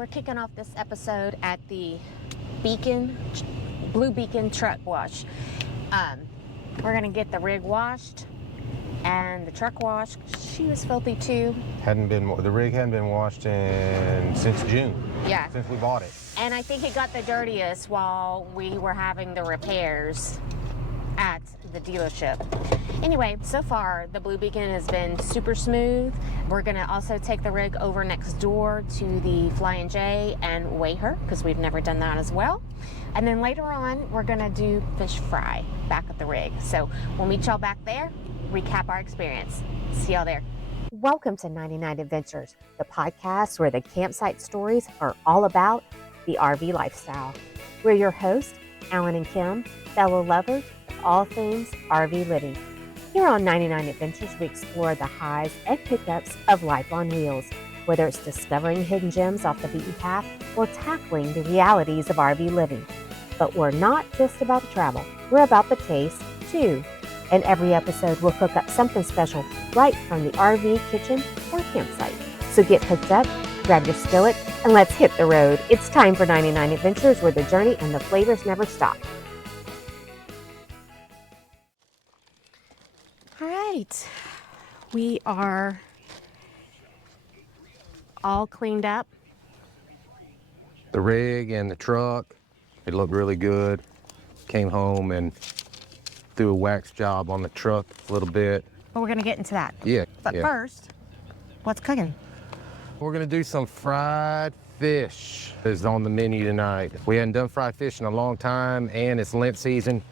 We're kicking off this episode at the Blue Beacon truck wash. We're gonna get the rig washed and the truck washed. She was filthy too. The rig hadn't been washed since June. Yeah. Since we bought it. And I think it got the dirtiest while we were having the repairs at the dealership. Anyway, so far the Blue Beacon has been super smooth. We're gonna also take the rig over next door to the Flying J and weigh her, because we've never done that as well. And then later on, we're gonna do fish fry back at the rig. So we'll meet y'all back there, recap our experience. See y'all there. Welcome to 99 Adventures, the podcast where the campsite stories are all about the RV lifestyle. We're your hosts, Alan and Kim, fellow lovers of all things RV living. Here on 99 Adventures, we explore the highs and pickups of life on wheels, whether it's discovering hidden gems off the beaten path or tackling the realities of RV living. But we're not just about the travel, we're about the taste too. In every episode, we'll cook up something special right from the RV kitchen or campsite. So get hooked up, grab your skillet, and let's hit the road. It's time for 99 Adventures, where the journey and the flavors never stop. All right, we are all cleaned up. The rig and the truck, it looked really good. Came home and threw a wax job on the truck a little bit. But we're gonna get into that. Yeah. But first, what's cooking? We're gonna do some fried fish is on the menu tonight. We hadn't done fried fish in a long time, and it's Lent season.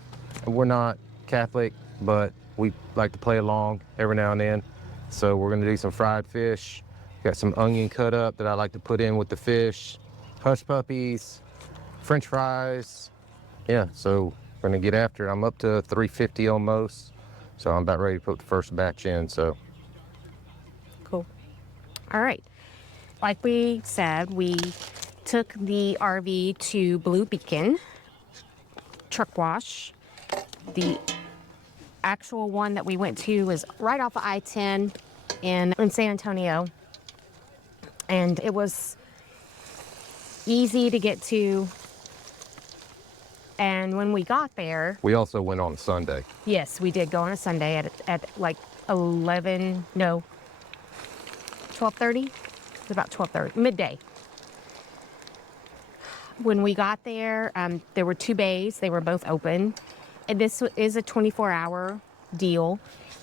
We're not Catholic, but we like to play along every now and then. So we're gonna do some fried fish. Got some onion cut up that I like to put in with the fish, hush puppies, French fries. Yeah, so we're gonna get after it. I'm up to 350 almost, so I'm about ready to put the first batch in. So cool. All right, like we said, we took the RV to Blue Beacon truck wash. The actual one that we went to is right off of I-10 in San Antonio, and it was easy to get to. And when we got there, we also went on Sunday. Yes, we did go on a Sunday at like 12:30. It was about 12:30, midday. When we got there, there were two bays. They were both open. And this is a 24-hour deal.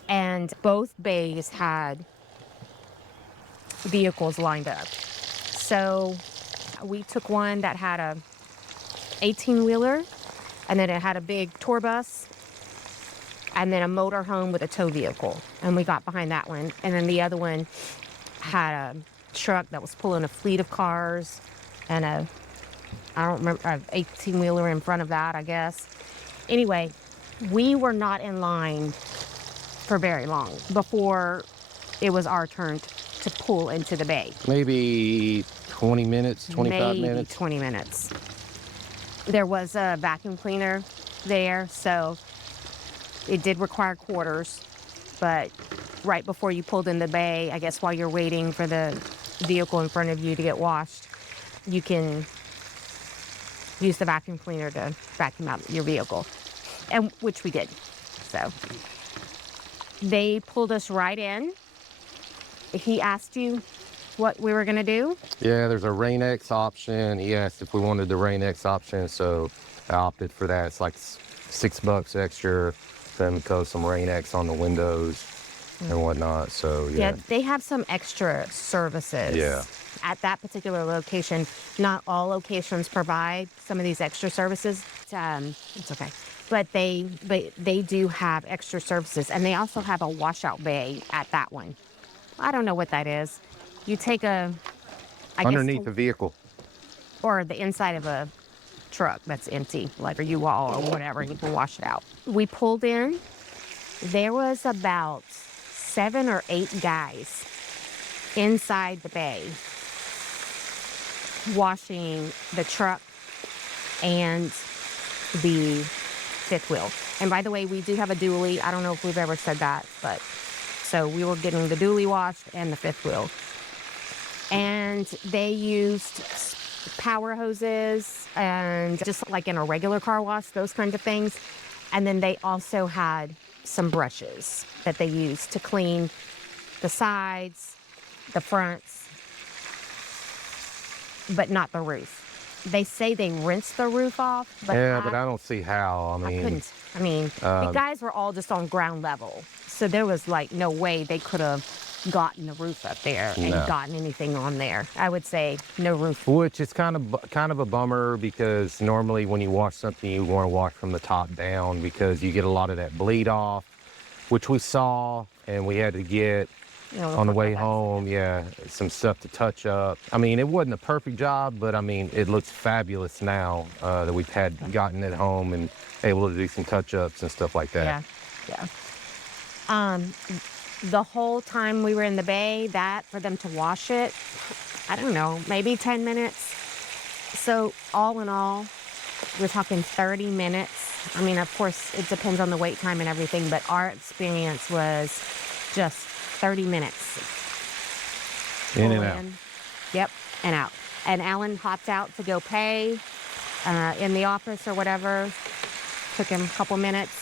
And both bays had vehicles lined up. So we took one that had a 18-wheeler, and then it had a big tour bus, and then a motor home with a tow vehicle. And we got behind that one. And then the other one had a truck that was pulling a fleet of cars, and I don't remember, an 18-wheeler in front of that, I guess. Anyway, we were not in line for very long before it was our turn to pull into the bay. Maybe 20 minutes, 25 minutes. Maybe 20 minutes. There was a vacuum cleaner there, so it did require quarters. But right before you pulled in the bay, I guess while you're waiting for the vehicle in front of you to get washed, you can use the vacuum cleaner to vacuum out your vehicle, and which we did. So they pulled us right in. He asked you what we were gonna do? Yeah, there's a Rain-X option. He asked if we wanted the Rain-X option, so I opted for that. It's like $6 extra for them to throw some Rain-X on the windows and whatnot. So yeah, they have some extra services. Yeah. At that particular location, not all locations provide some of these extra services. It's okay, but they do have extra services, and they also have a washout bay at that one. I don't know what that is. You take underneath the vehicle, or the inside of a truck that's empty, like a U-Haul or whatever, and you can wash it out. We pulled in. There was about 7 or 8 guys inside the bay washing the truck and the fifth wheel. And by the way, we do have a dually. I don't know if we've ever said that, but so we were getting the dually washed and the fifth wheel. And they used power hoses and just like in a regular car wash, those kinds of things. And then they also had some brushes that they used to clean the sides, the fronts, but not the roof. They say they rinse the roof off, but but I don't see how. I couldn't. I mean, the guys were all just on ground level, so there was like no way they could have gotten the roof up there and gotten anything on there. I would say no roof. Which is kind of a bummer, because normally when you wash something, you want to wash from the top down, because you get a lot of that bleed off, which we saw, and we had to get on the way home, some stuff to touch up. I mean, it wasn't a perfect job, but I mean, it looks fabulous now that we've gotten it home and able to do some touch-ups and stuff like that. Yeah. The whole time we were in the bay, for them to wash it, I don't know, maybe 10 minutes. So all in all, we're talking 30 minutes. I mean, of course, it depends on the wait time and everything, but our experience was just 30 minutes. In and out. Yep, and out. And Alan hopped out to go pay in the office or whatever. Took him a couple minutes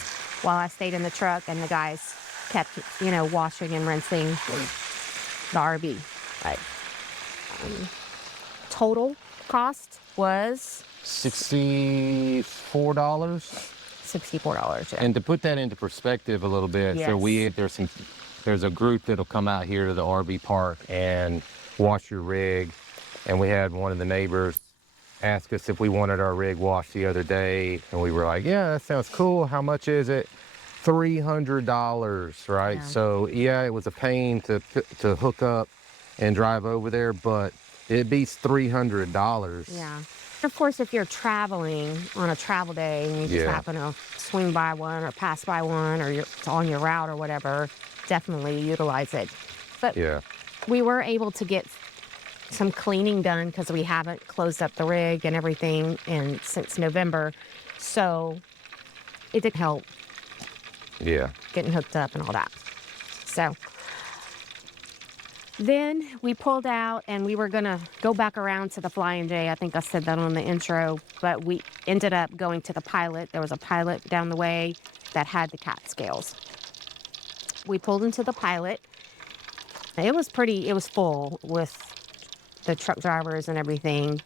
while I stayed in the truck, and the guys kept, washing and rinsing the RV. Right. Total cost was $64. $64, yeah. And to put that into perspective a little bit, so there's a group that'll come out here to the RV park and wash your rig. And we had one of the neighbors ask us if we wanted our rig washed the other day. And we were like, yeah, that sounds cool. How much is it? $300, right? Yeah. So yeah, it was a pain to hook up and drive over there, but it beats $300. Yeah. Of course, if you're traveling on a travel day and you just happen to swing by one or pass by one, or it's on your route or whatever, definitely utilize it. But we were able to get some cleaning done because we haven't closed up the rig and everything since November. So it did help. Yeah. Getting hooked up and all that. So then we pulled out and we were going to go back around to the Flying J. I think I said that on the intro, but we ended up going to the Pilot. There was a Pilot down the way that had the cat scales. We pulled into the Pilot. It was full with the truck drivers and everything,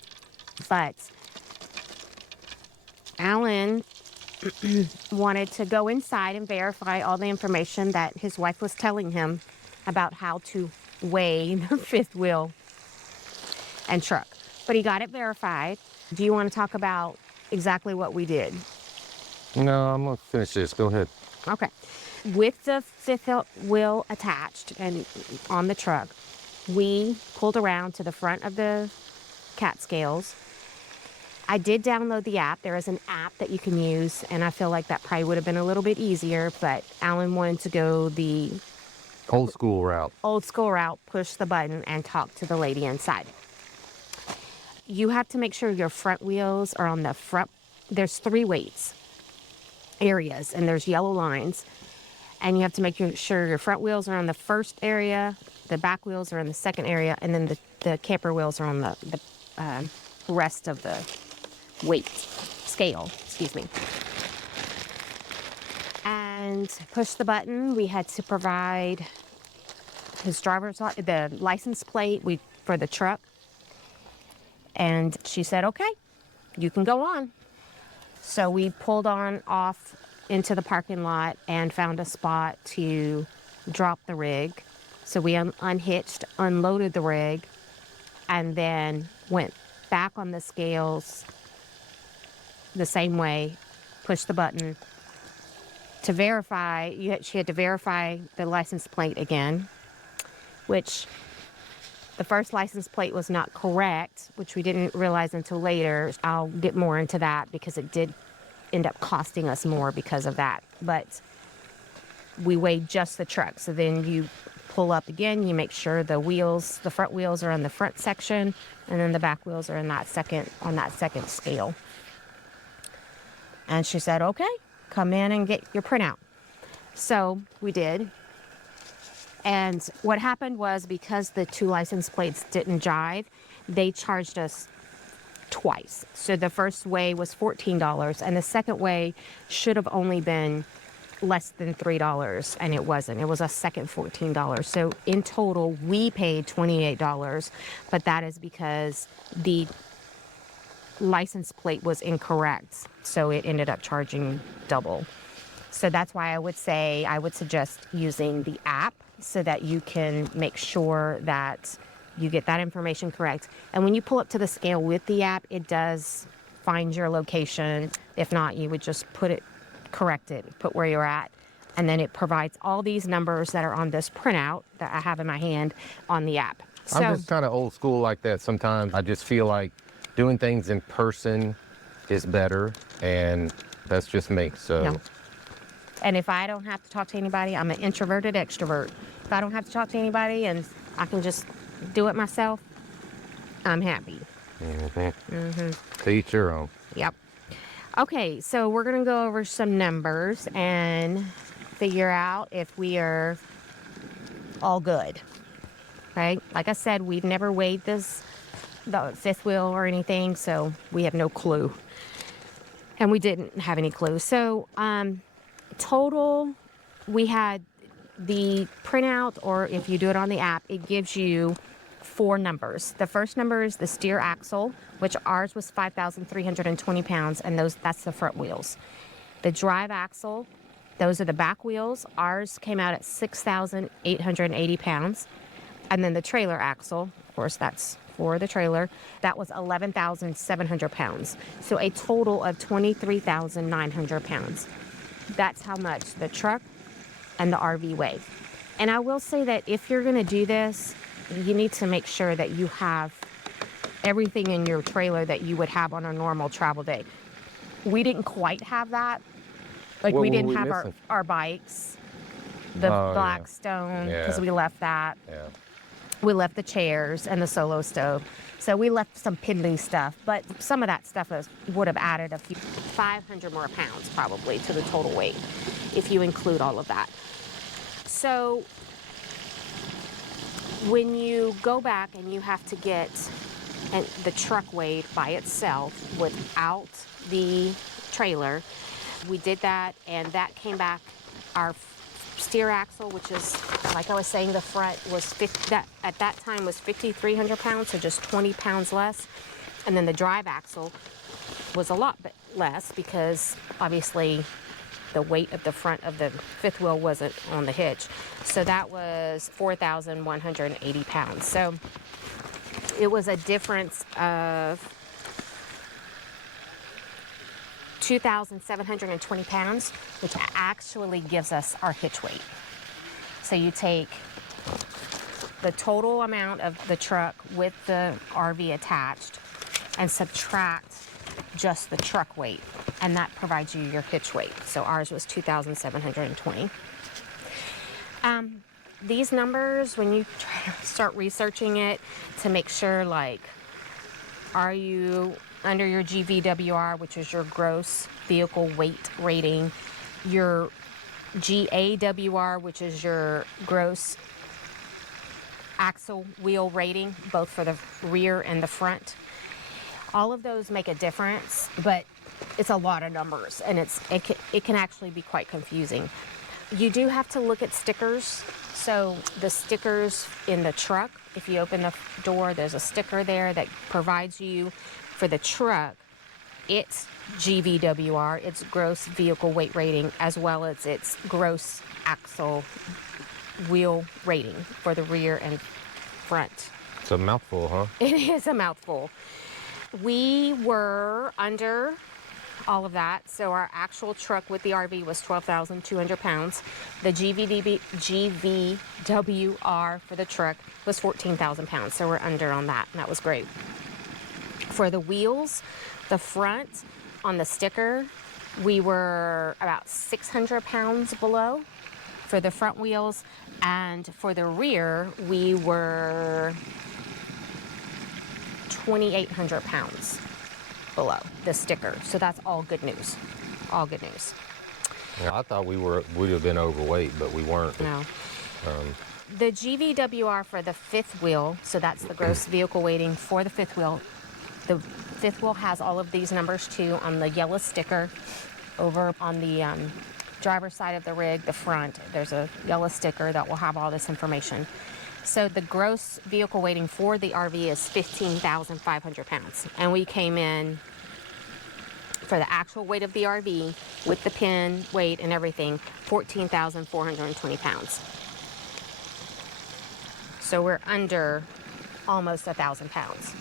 but Alan wanted to go inside and verify all the information that his wife was telling him about how to weigh the fifth wheel and truck. But he got it verified. Do you want to talk about exactly what we did? No, I'm going to finish this. Go ahead. Okay. With the fifth wheel attached and on the truck, we pulled around to the front of the cat scales. I did download the app. There is an app that you can use, and I feel like that probably would have been a little bit easier, but Alan wanted to go the old school route. Push the button and talk to the lady inside. You have to make sure your front wheels are on the front. There's 3 weights areas, and there's yellow lines. And you have to make sure your front wheels are on the first area, the back wheels are in the second area, and then the camper wheels are on the rest of the weight scale, excuse me. And push the button. We had to provide his the license plate for the truck. And she said, okay, you can go on. So we pulled off into the parking lot and found a spot to drop the rig. So we unhitched, unloaded the rig, and then went back on the scales the same way, pushed the button to verify. She had to verify the license plate again, which the first license plate was not correct, which we didn't realize until later. I'll get more into that because it did end up costing us more because of that. But we weighed just the truck. So then you pull up again, you make sure the front wheels are in the front section, and then the back wheels are on that second scale. And she said, okay, come in and get your printout. So we did. And what happened was, because the 2 license plates didn't jive, they charged us twice. So the first weigh was $14 and the second weigh should have only been less than $3, and it wasn't. It was a second $14. So in total, we paid $28, but that is because the license plate was incorrect. So it ended up charging double. So that's why I would suggest using the app so that you can make sure that you get that information correct. And when you pull up to the scale with the app, it does find your location. If not, you would just correct it, put where you're at. And then it provides all these numbers that are on this printout that I have in my hand on the app. So, I'm just kind of old school like that sometimes. I just feel like doing things in person is better, and that's just me. So. no. And if I don't have to talk to anybody, I'm an introverted extrovert. If I don't have to talk to anybody and I can just do it myself, I'm happy. To each your own. Yep. Okay, so we're going to go over some numbers and figure out if we are all good. Right? Like I said, we've never weighed the fifth wheel or anything, so we have no clue. And we didn't have any clue. So, total, we had the printout, or if you do it on the app, it gives you 4 numbers. The first number is the steer axle, which ours was 5,320 pounds, and that's the front wheels. The drive axle, those are the back wheels. Ours came out at 6,880 pounds. And then the trailer axle, of course, that's for the trailer, that was 11,700 pounds. So a total of 23,900 pounds. That's how much the truck and the RV weigh. And I will say that if you're going to do this, you need to make sure that you have everything in your trailer that you would have on a normal travel day. We didn't quite have that. Like, What we were didn't we have missing? our bikes, the Blackstone, because we left that. Yeah. We left the chairs and the solo stove. So we left some piddly stuff, but some of that stuff would have added 500 more pounds probably to the total weight if you include all of that. So when you go back and you have to get the truck weighed by itself without the trailer, we did that, and that came back. Our steer axle, which is, like I was saying, the front was at that time was 5,300 pounds, so just 20 pounds less. And then the drive axle was a lot less because obviously the weight of the front of the fifth wheel wasn't on the hitch. So that was 4,180 pounds. So it was a difference of 2,720 pounds, which actually gives us our hitch weight. So you take the total amount of the truck with the RV attached and subtract just the truck weight, and that provides you your hitch weight. So ours was 2,720. These numbers, when you try to start researching it to make sure, like, are you under your GVWR, which is your gross vehicle weight rating, your GAWR, which is your gross axle wheel rating, both for the rear and the front. All of those make a difference, but it's a lot of numbers, and it can actually be quite confusing. You do have to look at stickers. So the stickers in the truck, if you open the door, there's a sticker there that provides you, for the truck, its GVWR, its gross vehicle weight rating, as well as its gross axle wheel rating for the rear and front. It's a mouthful, huh? It is a mouthful. We were under all of that. So our actual truck with the RV was 12,200 pounds. The GVWR for the truck was 14,000 pounds. So we're under on that, and that was great. For the wheels, the front on the sticker, we were about 600 pounds below for the front wheels, and for the rear, we were 2,800 pounds below the sticker. So that's all good news. All good news. Yeah, I thought we'd have been overweight, but we weren't. No. The GVWR for the fifth wheel, so that's the gross vehicle weighting for the fifth wheel. The Fifth wheel has all of these numbers too on the yellow sticker. Over on the driver's side of the rig, the front, there's a yellow sticker that will have all this information. So the gross vehicle weighting for the RV is 15,500 pounds. And we came in for the actual weight of the RV with the pin, weight, and everything, 14,420 pounds. So we're under almost 1,000 pounds.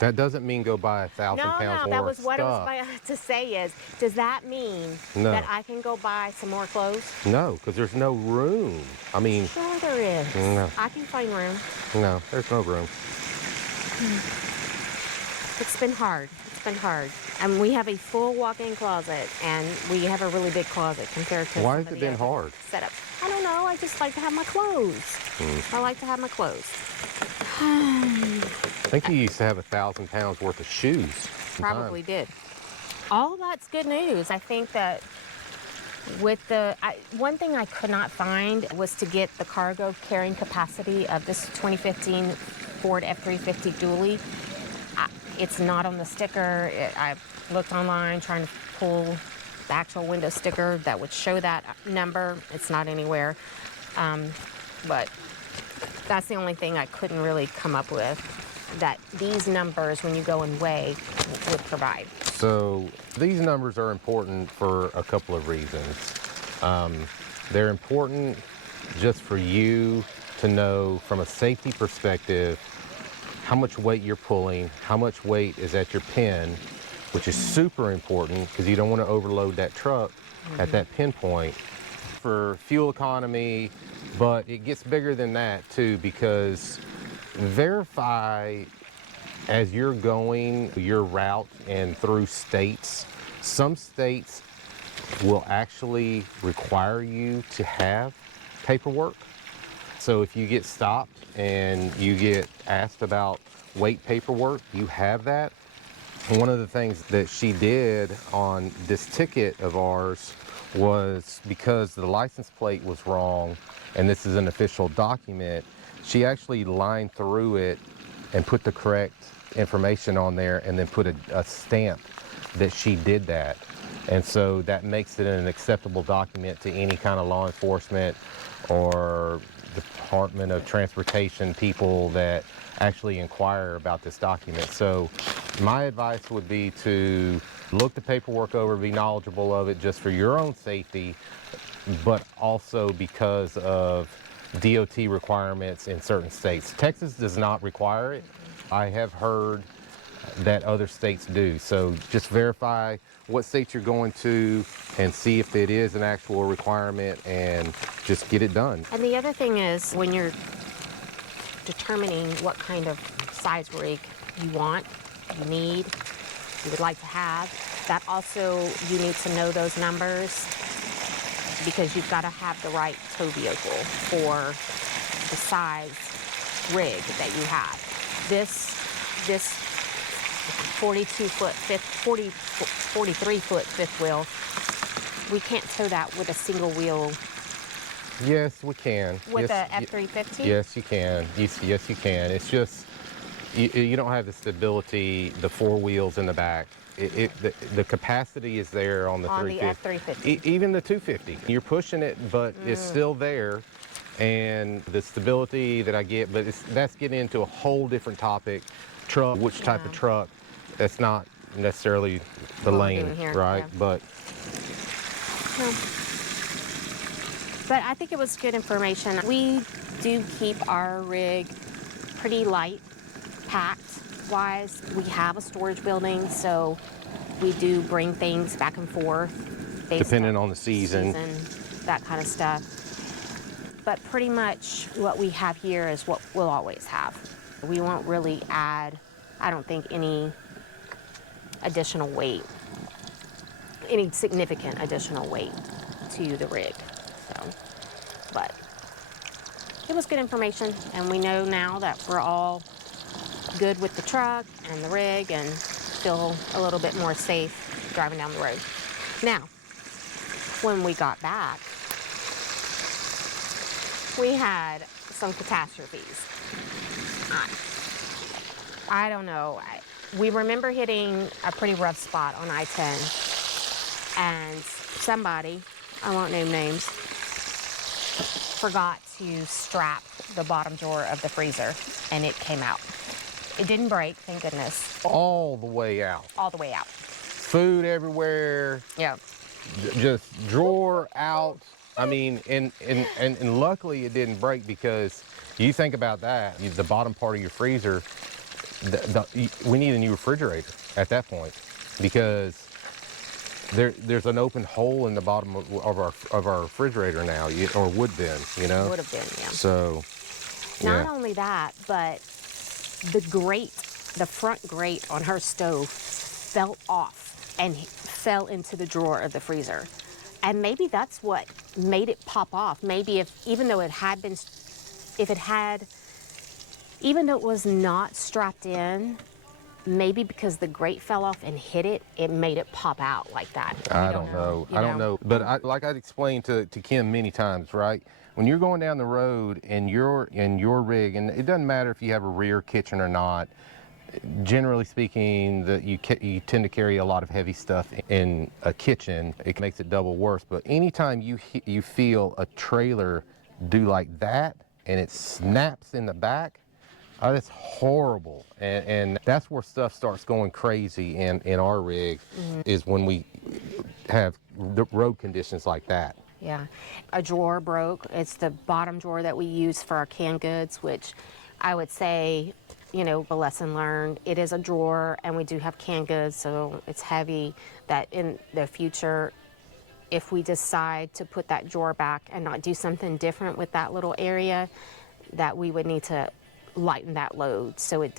That doesn't mean go buy 1,000 pounds more No, that was of what I was stuff. about to say is, does that mean No. that I can go buy some more clothes? No, because there's no room. I mean, Sure there is. No. I can find room. no, there's no room. It's been hard. It's been hard. And we have a full walk-in closet, and we have a really big closet compared to Why has some of it the been other hard? setups. I don't know. I just like to have my clothes. I like to have my clothes. I think you used to have 1,000 pounds worth of shoes. Probably did. All that's good news. I think that with the one thing I could not find was to get the cargo carrying capacity of this 2015 Ford F-350 dually. It's not on the sticker. I looked online trying to pull the actual window sticker that would show that number. It's not anywhere. But that's the only thing I couldn't really come up with that these numbers, when you go and weigh, would provide. So these numbers are important for a couple of reasons. They're important just for you to know from a safety perspective how much weight you're pulling, how much weight is at your pin, which is super important because you don't want to overload that truck at that pinpoint. For fuel economy, but it gets bigger than that too, because verify as you're going your route and through states. Some states will actually require you to have paperwork. So if you get stopped and you get asked about weight paperwork, you have that. And one of the things that she did on this ticket of ours was, because the license plate was wrong, and this is an official document, she actually lined through it and put the correct information on there and then put a stamp that she did that. And so that makes it an acceptable document to any kind of law enforcement or Department of Transportation people that actually inquire about this document. So my advice would be to look the paperwork over, be knowledgeable of it just for your own safety, but also because of DOT requirements in certain states. Texas does not require it. I have heard that other states do. So just verify what state you're going to and see if it is an actual requirement and just get it done. And the other thing is, when you're determining what kind of size rig you want, you need, you would like to have, that also you need to know those numbers, because you've got to have the right tow vehicle for the size rig that you have. This 42-foot, 43-foot fifth wheel, we can't tow that with a single wheel. Yes, we can. With yes, a F-350? Yes, you can. Yes, you can. It's just, you don't have the stability, the four wheels in the back. The capacity is there on the 350. F-350. Even the 250. You're pushing it, but it's still there. And the stability that I get, but that's getting into a whole different topic. Truck, which type of truck, that's not necessarily the lane, right? Yeah. But I think it was good information. We do keep our rig pretty light packed wise. We have a storage building, so we do bring things back and forth depending on the season, that kind of stuff. But pretty much what we have here is what we'll always have. We won't really add, I don't think, any additional weight, any significant additional weight to the rig. So, but it was good information, and we know now that we're all good with the truck and the rig and feel a little bit more safe driving down the road. Now, when we got back, we had some catastrophes. I don't know. we remember hitting a pretty rough spot on I-10, and somebody, I won't name names, forgot to strap the bottom drawer of the freezer, and it came out. It didn't break, thank goodness. All the way out. All the way out. Food everywhere. Yeah. Just drawer out. I mean, and luckily it didn't break, because you think about that, the bottom part of your freezer, we need a new refrigerator at that point, because there's an open hole in the bottom of our refrigerator now, or would been, you know? Would have been, yeah. So, yeah. Not only that, but the grate, the front grate on her stove fell off and fell into the drawer of the freezer. And maybe that's what made it pop off. Maybe even though it was not strapped in, maybe because the grate fell off and hit it, it made it pop out like that. I don't know. I don't know. But like I'd explained to Kim many times, right? When you're going down the road and you're in your rig, and it doesn't matter if you have a rear kitchen or not, generally speaking, you tend to carry a lot of heavy stuff in a kitchen. It makes it double worse. But anytime you feel a trailer do like that and it snaps in the back, oh, that's horrible. And that's where stuff starts going crazy in our rig, is when we have the road conditions like that. Yeah. A drawer broke. It's the bottom drawer that we use for our canned goods, which I would say, you know, a lesson learned. It is a drawer, and we do have canned goods, so it's heavy, that in the future, if we decide to put that drawer back and not do something different with that little area, that we would need to lighten that load so it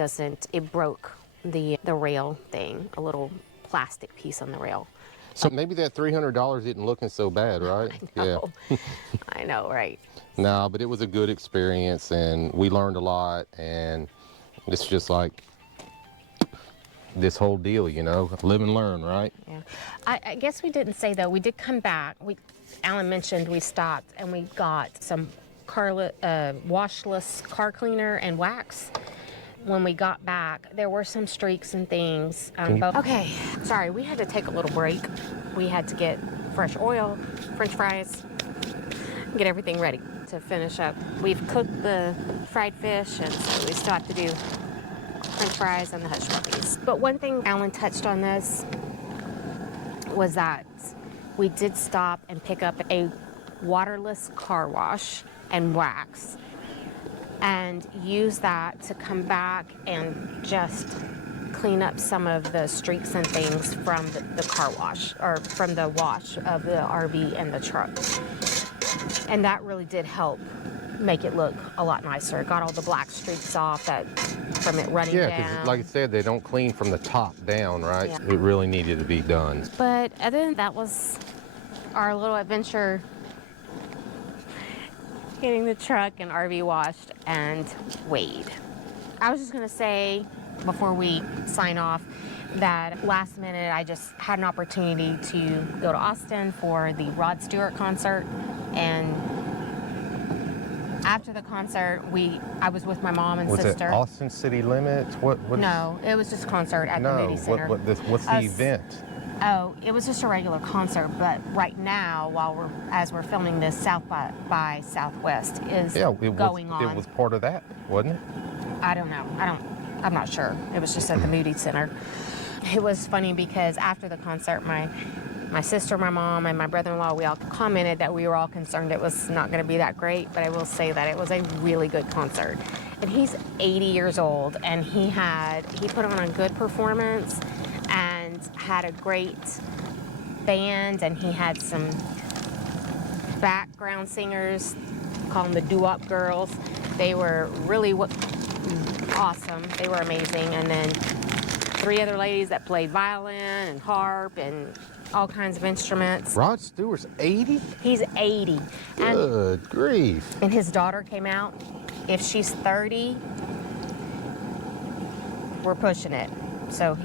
broke the rail thing, a little plastic piece on the rail. So maybe that $300 isn't looking so bad, right? I know. Yeah. I know, right? No, but it was a good experience, and we learned a lot, and it's just like this whole deal, you know, live and learn, right? Yeah. I guess we didn't say, though, we did come back. Alan mentioned we stopped and we got some washless car cleaner and wax. When we got back, there were some streaks and things. Okay, sorry, we had to take a little break. We had to get fresh oil, French fries, get everything ready to finish up. We've cooked the fried fish, and so we still have to do French fries and the hush puppies. But one thing, Alan touched on this, was that we did stop and pick up a waterless car wash and wax, and use that to come back and just clean up some of the streaks and things from the car wash, or from the wash of the RV and the truck. And that really did help make it look a lot nicer. It got all the black streaks off from it running down. Yeah, because like I said, they don't clean from the top down, right? Yeah. It really needed to be done. But other than that was our little adventure, getting the truck and RV washed and weighed. I was just gonna say, before we sign off, that last minute I just had an opportunity to go to Austin for the Rod Stewart concert, and after the concert, I was with my mom and sister. Was it Austin City Limits? What? No, it was just a concert at the Moody Center. What's the event? Oh, it was just a regular concert, but right now, as we're filming this, South by Southwest is going on. It was part of that, wasn't it? I don't know. I'm not sure. It was just at the Moody Center. It was funny because after the concert, my sister, my mom, and my brother-in-law, we all commented that we were all concerned it was not going to be that great, but I will say that it was a really good concert. And he's 80 years old, and he put on a good performance and had a great band, and he had some background singers, call them the doo-wop girls. They were really awesome. They were amazing. And then 3 other ladies that played violin and harp and all kinds of instruments. Rod Stewart's 80? He's 80. Good grief. And his daughter came out. If she's 30, we're pushing it. So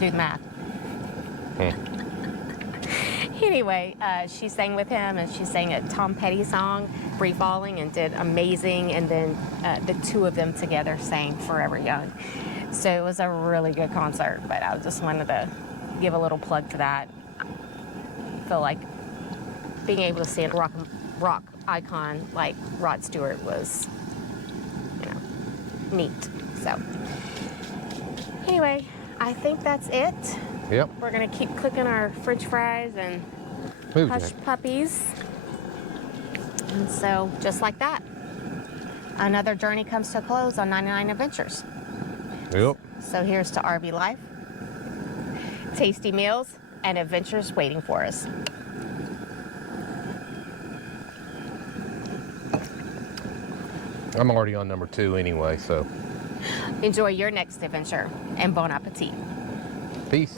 do the math. Anyway, she sang with him, and she sang a Tom Petty song, Free Falling, and did amazing. And then the two of them together sang Forever Young. So it was a really good concert, but I just wanted to give a little plug to that. I feel like being able to see a rock icon like Rod Stewart was, neat. So anyway, I think that's it. Yep. We're gonna keep cooking our French fries and hush puppies. And so just like that, another journey comes to a close on 99 Adventures. Yep. So here's to RV life, tasty meals, and adventures waiting for us. I'm already on number 2 anyway, so. Enjoy your next adventure, and bon appetit. Peace.